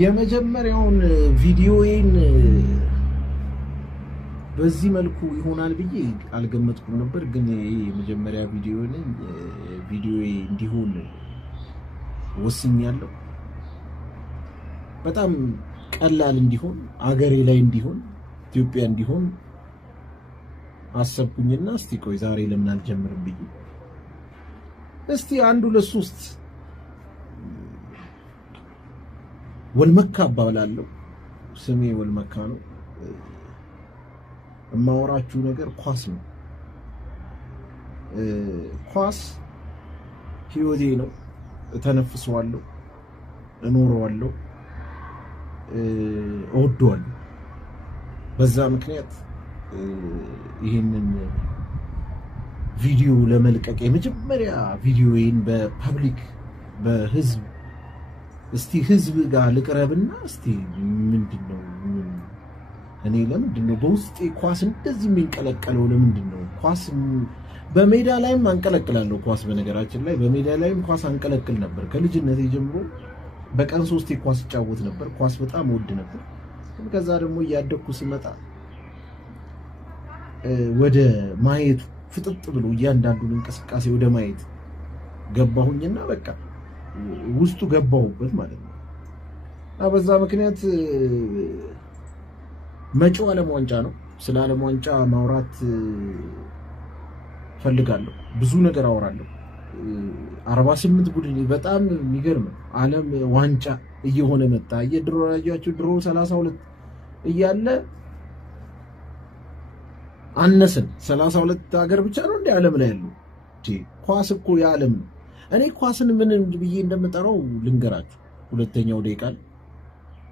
የመጀመሪያውን ቪዲዮዬን በዚህ መልኩ ይሆናል ብዬ አልገመትኩም ነበር። ግን የመጀመሪያ ቪዲዮዬ እንዲሆን ወስኛለሁ። በጣም ቀላል እንዲሆን፣ አገሬ ላይ እንዲሆን፣ ኢትዮጵያ እንዲሆን አሰብኩኝና እስቲ ቆይ ዛሬ ለምን አልጀምርም ብዬ እስቲ አንዱ ለሶስት ወልመካ እባላለሁ። ስሜ ወልመካ ነው። የማወራችሁ ነገር ኳስ ነው። ኳስ ህይወቴ ነው። እተነፍሰዋለሁ፣ እኖረዋለሁ፣ እወደዋለሁ። በዛ ምክንያት ይሄንን ቪዲዮ ለመልቀቅ የመጀመሪያ ቪዲዮዬን በፐብሊክ በህዝብ እስቲ ህዝብ ጋር ልቅረብና እስቲ ምንድነው እኔ ለምንድነው በውስጤ ኳስ እንደዚህ የሚንቀለቀለው? ለምንድነው ኳስ በሜዳ ላይም አንቀለቅላለሁ። ኳስ በነገራችን ላይ በሜዳ ላይም ኳስ አንቀለቅል ነበር። ከልጅነቴ ጀምሮ በቀን 3 ኳስ እጫወት ነበር። ኳስ በጣም ወድ ነበር። ከዛ ደግሞ እያደኩ ስመጣ ወደ ማየት ፍጥጥ ብሎ እያንዳንዱን እንቅስቃሴ ወደ ማየት ገባሁኝና በቃ ውስጡ ገባሁበት ማለት ነው። በዛ ምክንያት መጪው ዓለም ዋንጫ ነው። ስለ ዓለም ዋንጫ ማውራት ፈልጋለሁ። ብዙ ነገር አወራለሁ። 48 ቡድን በጣም የሚገርም ዓለም ዋንጫ እየሆነ መጣ። የድሮ ያያችሁ ድሮ 32 እያለ አነስን 32 ሀገር ብቻ ነው እንደ ዓለም ላይ ያለው። ኳስ እኮ የዓለም ነው። እኔ ኳስን ምን ብዬ እንደምጠራው ልንገራችሁ። ሁለተኛው ደቂቃ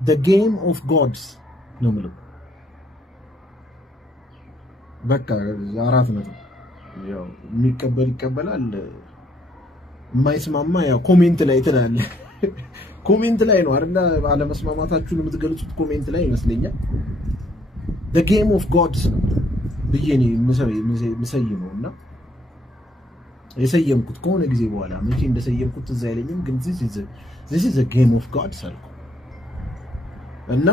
the game of gods ነው የምለው። በቃ 4 ነጥብ። ያው የሚቀበል ይቀበላል፣ የማይስማማ ያው ኮሜንት ላይ ትላለ። ኮሜንት ላይ ነው አይደል አለመስማማታችሁን የምትገልጹት ኮሜንት ላይ ይመስለኛል። the game of gods ነው ብዬ ነው የምሰይመውና የሰየምኩት ከሆነ ጊዜ በኋላ መቼ እንደሰየምኩት እዛ አይለኝም። ግን this is a game of gods አልኩ እና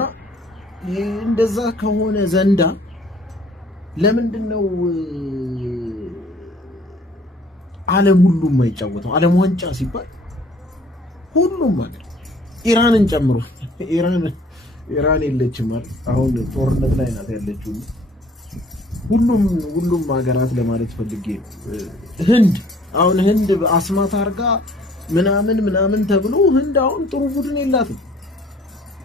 እንደዛ ከሆነ ዘንዳ ለምንድነው ዓለም ሁሉም የማይጫወተው? ዓለም ዋንጫ ሲባል ሁሉም ማለት ኢራንን ጨምሮ ኢራን የለችም ማለት አሁን ጦርነት ላይ ናት ያለችው። ሁሉም ሀገራት ለማለት ፈልጌ ነው። አሁን ህንድ አስማት አርጋ ምናምን ተብሎ ህንድ አሁን ጥሩ ቡድን የላትም።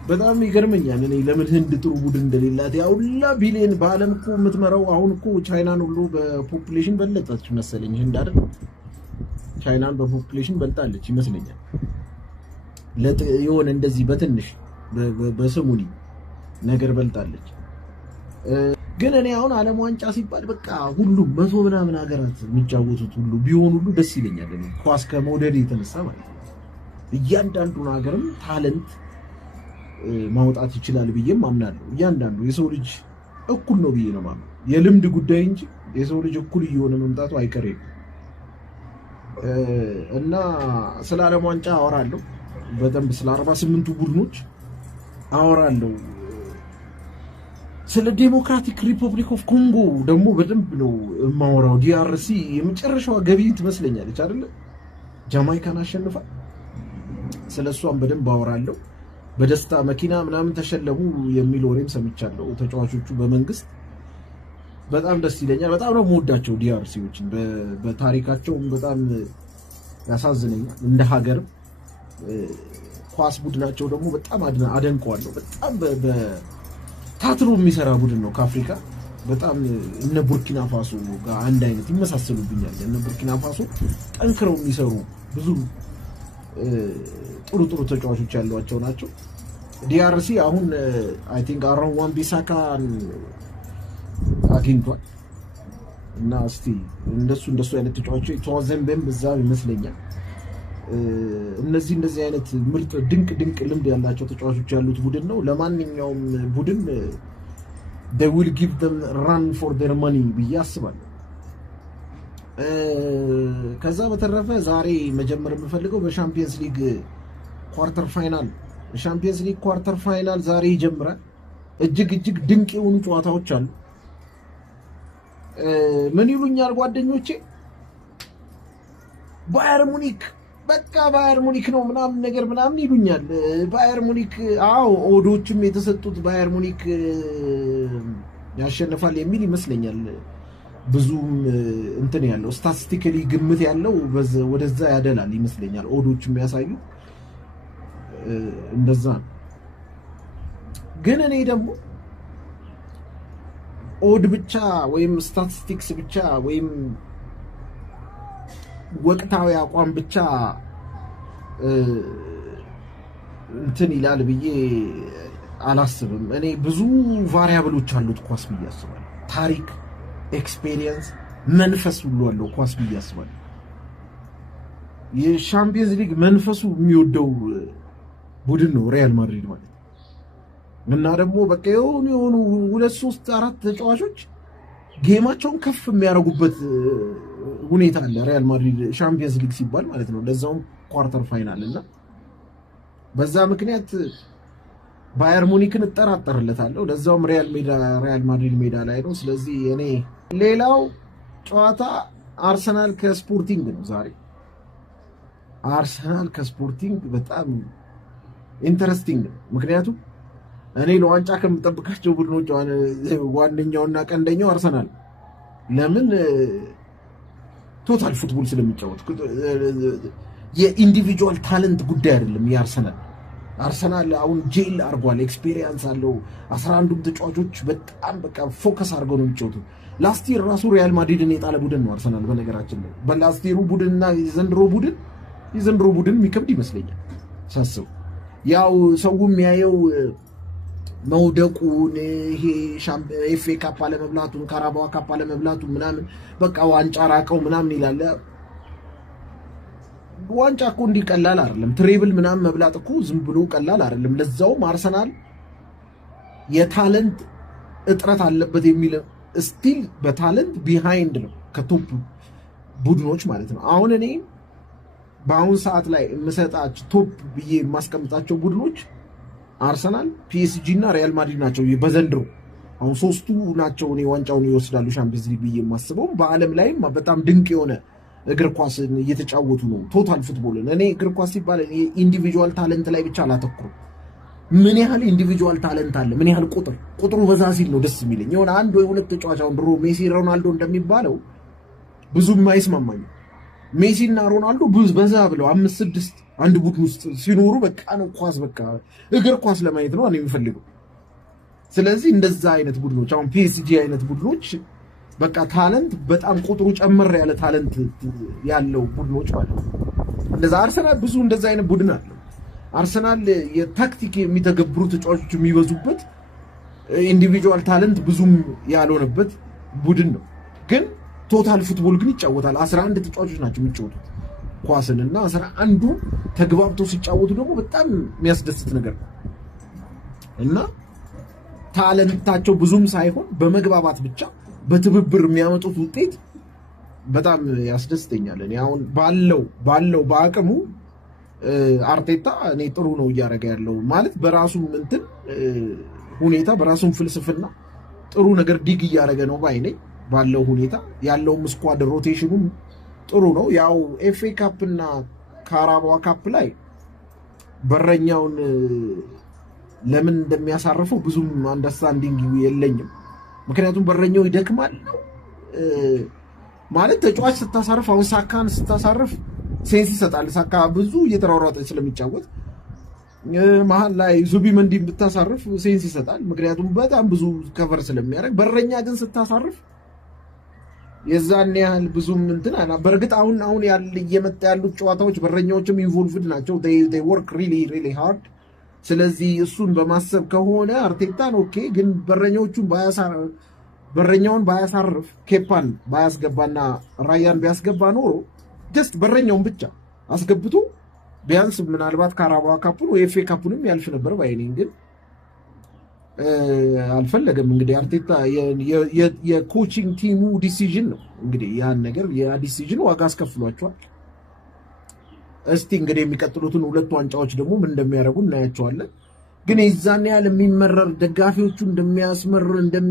በጣም ይገርመኛል እኔ ለምን ህንድ ጥሩ ቡድን እንደሌላት። ያውላ ቢሊየን በዓለም እኮ የምትመራው አሁን እኮ ቻይናን ሁሉ በፖፑሌሽን በለጠች መሰለኝ ህንድ አይደል? ቻይናን በፖፑሌሽን በልጣለች ይመስለኛል። የሆነ እንደዚህ በትንሽ በስሙኒ ነገር በልጣለች። ግን እኔ አሁን ዓለም ዋንጫ ሲባል በቃ ሁሉም 100 ምናምን ሀገራት የሚጫወቱት ሁሉ ቢሆን ሁሉ ደስ ይለኛል። እኔ ኳስ ከመውደድ የተነሳ ማለት ነው። እያንዳንዱን ሀገርም ታለንት ማውጣት ይችላል ብዬም አምናለሁ። እያንዳንዱ የሰው ልጅ እኩል ነው ብዬ ነው ማለት የልምድ ጉዳይ እንጂ የሰው ልጅ እኩል እየሆነ መምጣቱ አይቀርም። እና ስለ ዓለም ዋንጫ አወራለሁ በደንብ ስለ 48ቱ ቡድኖች አወራለሁ። ስለ ዴሞክራቲክ ሪፐብሊክ ኦፍ ኮንጎ ደግሞ በደንብ ነው የማወራው። ዲአርሲ የመጨረሻዋ ገቢ ትመስለኛለች አይደል? ጃማይካን አሸንፋ። ስለሷም በደንብ አወራለሁ። በደስታ መኪና ምናምን ተሸለሙ የሚል ወሬም ሰምቻለሁ። ተጫዋቾቹ በመንግስት በጣም ደስ ይለኛል። በጣም ነው የምወዳቸው ዲአርሲዎችን። በታሪካቸውም በጣም ያሳዝነኛል። እንደ ሀገር ኳስ ቡድናቸው ደግሞ በጣም አደንቀዋለሁ። በጣም ታትሮ የሚሰራ ቡድን ነው። ከአፍሪካ በጣም እነ ቡርኪና ፋሶ ጋር አንድ አይነት ይመሳሰሉብኛል። እነ ቡርኪና ፋሶ ጠንክረው የሚሰሩ ብዙ ጥሩ ተጫዋቾች ያሏቸው ናቸው። ዲአርሲ አሁን አይ ቲንክ አሮን wan-bissaka አግኝቷል እና እስቲ እንደሱ አይነት ተጫዋቾች ተዋዘንበም በዛ ይመስለኛል። እንደዚህ አይነት ምርጥ ድንቅ ልምድ ያላቸው ተጫዋቾች ያሉት ቡድን ነው። ለማንኛውም ቡድን they will give them run for their money ብዬ አስባለሁ። ከዛ በተረፈ ዛሬ መጀመር የምፈልገው በሻምፒየንስ ሊግ ኳርተር ፋይናል ሻምፒየንስ ሊግ ኳርተር ፋይናል ዛሬ ይጀምራል። እጅግ ድንቅ የሆኑ ጨዋታዎች አሉ። ምን ይሉኛል ጓደኞቼ፣ ባየር ሙኒክ በቃ ባየር ሙኒክ ነው ምናምን ይሉኛል። ባየር ሙኒክ ኦዶችም የተሰጡት ባየር ሙኒክ ያሸንፋል የሚል ይመስለኛል። ብዙም እንትን ያለው ስታቲስቲካሊ ግምት ያለው ወደዛ ያደላል ይመስለኛል። ኦዶች የሚያሳዩ እንደዛ ነው። ግን እኔ ደግሞ ኦድ ብቻ ወይም ስታቲስቲክስ ብቻ ወይም ወቅታዊ አቋም ብቻ እንትን ይላል ብዬ አላስብም። እኔ ብዙ ቫሪያብሎች አሉት ኳስ ብዬ አስባለሁ። ታሪክ፣ ኤክስፔሪየንስ፣ መንፈስ ሁሉ አለው ኳስ ብዬ አስባለሁ። የሻምፒየንስ ሊግ መንፈሱ የሚወደው ቡድን ነው ሪያል ማድሪድ ማለት እና ደግሞ በቃ የሆኑ 2 3 4 ተጫዋቾች ጌማቸውን ከፍ የሚያደርጉበት ሁኔታ አለ ሪያል ማድሪድ ሻምፒየንስ ሊግ ሲባል ማለት ነው። ለዛውም ኳርተር ፋይናል እና በዛ ምክንያት ባየር ሙኒክን እጠራጠርለታለሁ። ለዛውም ሪያል ማድሪድ ሜዳ ላይ ነው። ስለዚህ እኔ ሌላው ጨዋታ አርሰናል ከስፖርቲንግ ነው ዛሬ። አርሰናል ከስፖርቲንግ በጣም ኢንተረስቲንግ ነው። ምክንያቱም እኔ ለዋንጫ ከምጠብቃቸው ቡድኖች ዋነኛውና ቀንደኛው አርሰናል ለምን ቶታል ፉትቦል ስለሚጫወት የኢንዲቪጁዋል ታለንት ጉዳይ አይደለም። አርሰናል አሁን ጄል አርጓል፣ ኤክስፔሪየንስ አለው። 11ዱም ተጫዋቾች በጣም በቃ ፎከስ አድርገው ነው የሚጫወቱት። ላስት ይር ራሱ ሪያል ማድሪድን የጣለ ቡድን ነው አርሰናል። በነገራችን ላይ በላስት ይሩ ቡድንና የዘንድሮ ቡድን የሚከብድ ይመስለኛል ሳስበው። ያው ሰው የሚያየው መውደቁን ይሄ ኤፍኤ ካፕ አለመብላቱን ካራባዋ ካፕ አለመብላቱን ምናምን በቃ ዋንጫ ራቀው ምናምን ይላል። ዋንጫ እኮ እንዲህ ቀላል አይደለም። ትሬብል ምናምን መብላት እኮ ዝም ብሎ ቀላል አይደለም። ለዛውም አርሰናል የታለንት እጥረት አለበት የሚል ስቲል በታለንት ቢሃይንድ ነው ከቶፕ ቡድኖች ማለት ነው። አሁን እኔ በአሁን ሰዓት ላይ የምሰጣቸው ቶፕ ብዬ የማስቀምጣቸው ቡድኖች አርሰናል፣ ፒኤስጂ እና ሪያል ማድሪድ ናቸው። በዘንድሮ አሁን 3ቱ ናቸው እኔ ዋንጫውን ይወስዳሉ ሻምፒየንስ ሊግ ብዬ የማስበው። በዓለም ላይም በጣም ድንቅ የሆነ እግር ኳስን እየተጫወቱ ነው፣ ቶታል ፉትቦልን። እኔ እግር ኳስ ሲባል ኢንዲቪጁዋል ታለንት ላይ ብቻ አላተኩርም። ምን ያህል ኢንዲቪጁዋል ታለንት አለ፣ ምን ያህል ቁጥሩ በዛ ሲል ነው ደስ የሚለኝ። የሆነ አንድ ወይ ሁለት ተጫዋች አሁን ድሮ ሜሲ ሮናልዶ እንደሚባለው ብዙም አይስማማኝም። ሜሲ እና ሮናልዶ በዛ ብለው 5 6 አንድ ቡድን ውስጥ ሲኖሩ በቃ ነው ኳስ በቃ እግር ኳስ ለማየት ነው እኔ የሚፈልገው። ስለዚህ እንደዛ አይነት ቡድኖች አሁን ፒኤስጂ አይነት ቡድኖች በቃ ታለንት በጣም ቁጥሩ ጨመር ያለ ታለንት ያለው ቡድኖች ማለት ነው። እንደዛ አርሰናል ብዙ እንደዛ አይነት ቡድን አለ። አርሰናል የታክቲክ የሚተገብሩ ተጫዋቾች የሚበዙበት ኢንዲቪጁዋል ታለንት ብዙም ያልሆነበት ቡድን ነው። ግን ቶታል ፉትቦል ግን ይጫወታል። 11 ተጫዋቾች ናቸው የሚጫወቱት ኳስን እና 11ዱ ተግባብተው ሲጫወቱ ደግሞ በጣም የሚያስደስት ነገር ነው እና ታለንታቸው ብዙም ሳይሆን በመግባባት ብቻ በትብብር የሚያመጡት ውጤት በጣም ያስደስተኛል። እኔ አሁን ባለው በአቅሙ አርቴታ እኔ ጥሩ ነው እያደረገ ያለው ማለት በራሱ እንትን ሁኔታ በራሱም ፍልስፍና ጥሩ ነገር ዲግ እያደረገ ነው ባይ ነኝ። ባለው ሁኔታ ያለውም ስኳድ ሮቴሽኑም ጥሩ ነው። ያው ኤፍኤ ካፕ እና ካራባዋ ካፕ ላይ በረኛውን ለምን እንደሚያሳርፈው ብዙም አንደርስታንዲንግ የለኝም። ምክንያቱም በረኛው ይደክማል ማለት ተጫዋች ስታሳርፍ፣ አሁን ሳካን ስታሳርፍ ሴንስ ይሰጣል። ሳካ ብዙ እየተሯሯጠ ስለሚጫወት መሀል ላይ ዙቢመንዲን ብታሳርፍ ሴንስ ይሰጣል። ምክንያቱም በጣም ብዙ ከቨር ስለሚያደርግ። በረኛ ግን ስታሳርፍ የዛን ያህል ብዙም እንትን አና በእርግጥ አሁን እየመጣ ያሉት ጨዋታዎች በረኛዎችም ኢንቮልቭድ ናቸው። they work really hard። ስለዚህ እሱን በማሰብ ከሆነ አርቴታን ኦኬ፣ ግን በረኛውን ባያሳርፍ ኬፓን ባያስገባና ራያን ቢያስገባ ኖሮ ጀስት በረኛውን ብቻ አስገብቶ ቢያንስ ምናልባት ካራባዋ ካፑን ወይ ኤፍኤ ካፑንም ያልፍ ነበር ባይኔን። ግን አልፈለገም። እንግዲህ አርቴታ የኮቺንግ ቲሙ ዲሲዥን ነው እንግዲህ ያን ነገር ያ ዲሲዥን ዋጋ አስከፍሏቸዋል። እስቲ እንግዲህ የሚቀጥሉትን 2 ዋንጫዎች ደግሞ ምን እንደሚያደርጉ እናያቸዋለን። ግን የዛን ያህል የሚመረር ደጋፊዎቹ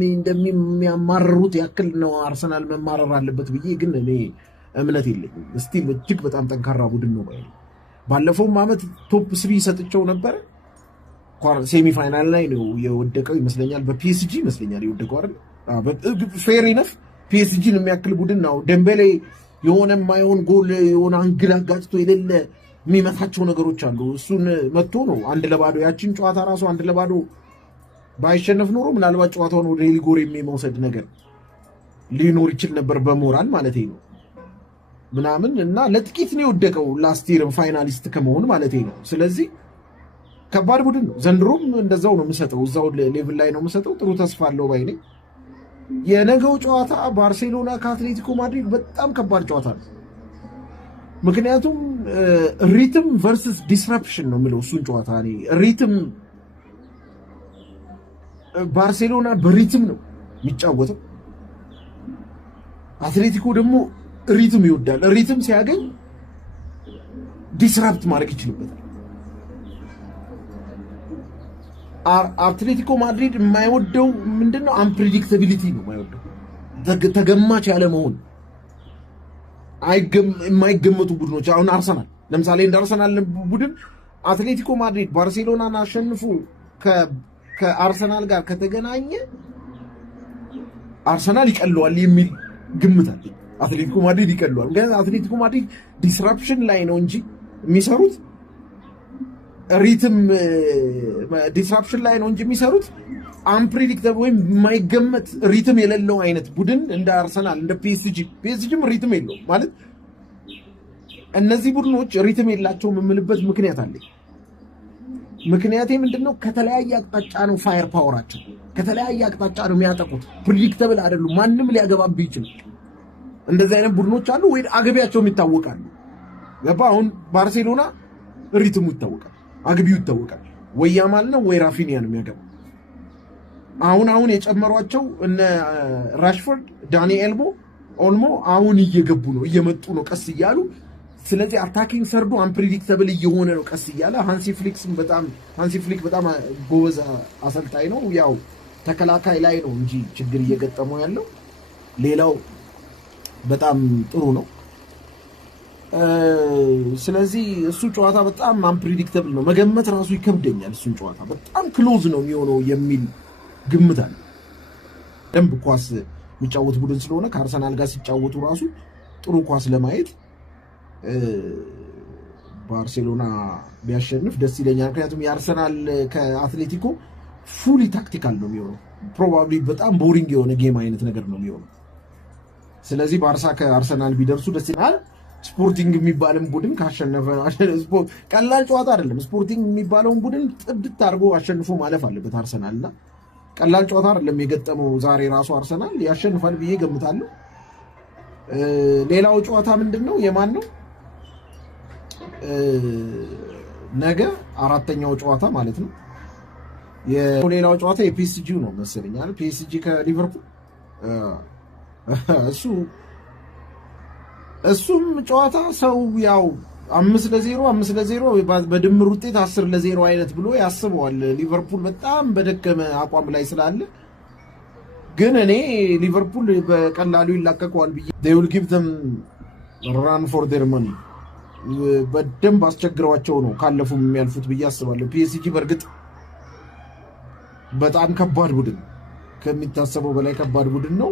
እንደሚያማርሩት ያክል ነው አርሰናል መማረር አለበት ብዬ ግን እኔ እምነት የለኝም። ስቲል እጅግ በጣም ጠንካራ ቡድን ነው ባይ። ባለፈውም ዓመት ቶፕ 3 ሰጥቼው ነበረ። ሴሚ ፋይናል ላይ ነው የወደቀው ይመስለኛል፣ በፒኤስጂ ይመስለኛል የወደቀው አይደል? ፌር ኢነፍ ፒኤስጂን የሚያክል ቡድን ነው። ደምቤሌ የሆነ የማይሆን ጎል የሆነ አንግል አጋጭቶ የሌለ የሚመታቸው ነገሮች አሉ። እሱን መጥቶ ነው 1-0 ያችን ጨዋታ ራሱ 1-0 ባይሸነፍ ኖሮ ምናልባት ጨዋታውን ወደ ሊጎር የሚመውሰድ ነገር ሊኖር ይችል ነበር፣ በሞራል ማለት ነው ምናምን እና ለጥቂት ነው የወደቀው ላስት ይርም ፋይናሊስት ከመሆን ማለት ነው። ስለዚህ ከባድ ቡድን ነው። ዘንድሮም እንደዛው ነው የምሰጠው፣ እዛው ሌቭል ላይ ነው የምሰጠው። ጥሩ ተስፋ አለው ባይ ነኝ። የነገው ጨዋታ ባርሴሎና ከአትሌቲኮ ማድሪድ በጣም ከባድ ጨዋታ ነው። ምክንያቱም ሪትም ቨርስስ ዲስራፕሽን ነው የምለው እሱን ጨዋታ። እኔ ሪትም ባርሴሎና በሪትም ነው የሚጫወተው፣ አትሌቲኮ ደግሞ ሪትም ይወዳል። ሪትም ሲያገኝ ዲስራፕት ማድረግ ይችልበታል። አትሌቲኮ ማድሪድ የማይወደው ምንድነው? አንፕሬዲክታቢሊቲ ነው የማይወደው፣ ተገማች ያለ መሆን፣ የማይገመቱ ቡድኖች። አሁን አርሰናል ለምሳሌ እንደ አርሰናል ቡድን አትሌቲኮ ማድሪድ ባርሴሎናን አሸንፎ ከአርሰናል ጋር ከተገናኘ አርሰናል ይቀለዋል የሚል ግምት አለ። አትሌቲኮ ማድሪድ ይቀለዋል። ግን አትሌቲኮ ማድሪድ ዲስራፕሽን ላይ ነው እንጂ የሚሰሩት ሪትም ዲስራፕሽን ላይ ነው እንጂ የሚሰሩት አንፕሬዲክተብል ወይም የማይገመት ሪትም የሌለው አይነት ቡድን እንደ አርሰናል እንደ ፒኤስጂም ሪትም የለውም ማለት። እነዚህ ቡድኖች ሪትም የላቸውም የምልበት ምክንያት አለ። ምክንያቴ ምንድነው? ከተለያየ አቅጣጫ ነው ፋየር ፓወራቸው፣ ከተለያየ አቅጣጫ ነው የሚያጠቁት። ፕሬዲክተብል አይደሉም። ማንም ሊያገባብ ይችላል። እንደዚህ አይነት ቡድኖች አሉ ወይ አገቢያቸውም ይታወቃሉ። ገባ? አሁን ባርሴሎና ሪትሙ ይታወቃል፣ አግቢው ይታወቃል። ወይ ያማል ነው ወይ ራፊኒያ ነው የሚያገባው። አሁን የጨመሯቸው እነ ራሽፎርድ፣ ዳኒ ኦልሞ አሁን እየገቡ ነው፣ እየመጡ ነው ቀስ እያሉ። ስለዚህ አታኪንግ ሰርዱ አንፕሬዲክተብል እየሆነ ነው ቀስ እያለ። ሃንሲ ፍሊክ በጣም ጎበዝ አሰልጣኝ ነው። ያው ተከላካይ ላይ ነው እንጂ ችግር እየገጠመው ያለው ሌላው በጣም ጥሩ ነው። ስለዚህ እሱ ጨዋታ በጣም አንፕሬዲክተብል ነው፣ መገመት ራሱ ይከብደኛል። እሱን ጨዋታ በጣም ክሎዝ ነው የሚሆነው የሚል ግምት አለ። ደንብ ኳስ የሚጫወት ቡድን ስለሆነ ከአርሰናል ጋር ሲጫወቱ ራሱ ጥሩ ኳስ ለማየት ባርሴሎና ቢያሸንፍ ደስ ይለኛል። ምክንያቱም የአርሰናል ከአትሌቲኮ ፉሊ ታክቲካል ነው የሚሆነው። ፕሮባብሊ በጣም ቦሪንግ የሆነ ጌም አይነት ነገር ነው የሚሆነው። ስለዚህ ባርሳ ከአርሰናል ቢደርሱ ደስ ይላል። ስፖርቲንግ የሚባልን ቡድን ካሸነፈ ቀላል ጨዋታ አይደለም። ስፖርቲንግ የሚባለውን ቡድን ጥብት አድርጎ አሸንፎ ማለፍ አለበት አርሰናልና ቀላል ጨዋታ አይደለም የገጠመው። ዛሬ ራሱ አርሰናል ያሸንፋል ብዬ ገምታለሁ። ሌላው ጨዋታ ምንድነው? የማን ነው? ነገ አራተኛው ጨዋታ ማለት ነው። ሌላው ጨዋታ የፒኤስጂው ነው መሰለኛል። ፒኤስጂ ከሊቨርፑል እሱም ጨዋታ ሰው ያው 5-0 በድምር ውጤት 10-0 አይነት ብሎ ያስበዋል። ሊቨርፑል በጣም በደከመ አቋም ላይ ስላለ ግን እኔ ሊቨርፑል በቀላሉ ይላቀቀዋል ብዬ they will give them run for their money በደንብ አስቸግረዋቸው ነው ካለፉም የሚያልፉት ብዬ አስባለሁ። ፒኤስጂ በእርግጥ በጣም ከባድ ቡድን፣ ከሚታሰበው በላይ ከባድ ቡድን ነው።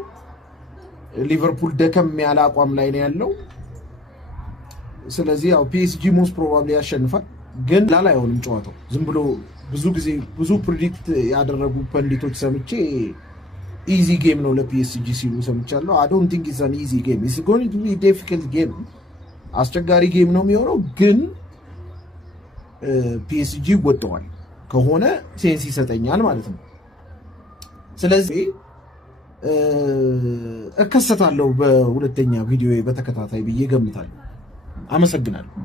ሊቨርፑል ደከም ያለ አቋም ላይ ነው ያለው። ስለዚህ ያው ፒኤስጂ ሞስት ፕሮባብሊ ያሸንፋል፣ ግን ላላ አይሆንም ጨዋታው። ዝም ብሎ ብዙ ፕሪዲክት ያደረጉ ፐንዲቶች ሰምቼ ኢዚ ጌም ነው ለፒኤስጂ ሲሉ ሰምቻለሁ። አይ ዶንት ቲንክ ኢትስ አን ኢዚ ጌም፣ ኢትስ ጎይንግ ቱ ቢ ዲፊካልት ጌም። አስቸጋሪ ጌም ነው የሚሆነው፣ ግን ፒኤስጂ ወጥቷል ከሆነ ሴንስ ይሰጠኛል ማለት ነው። ስለዚህ እከሰታለሁ በሁለተኛ ቪዲዮ በተከታታይ ብዬ ገምታለሁ። አመሰግናለሁ።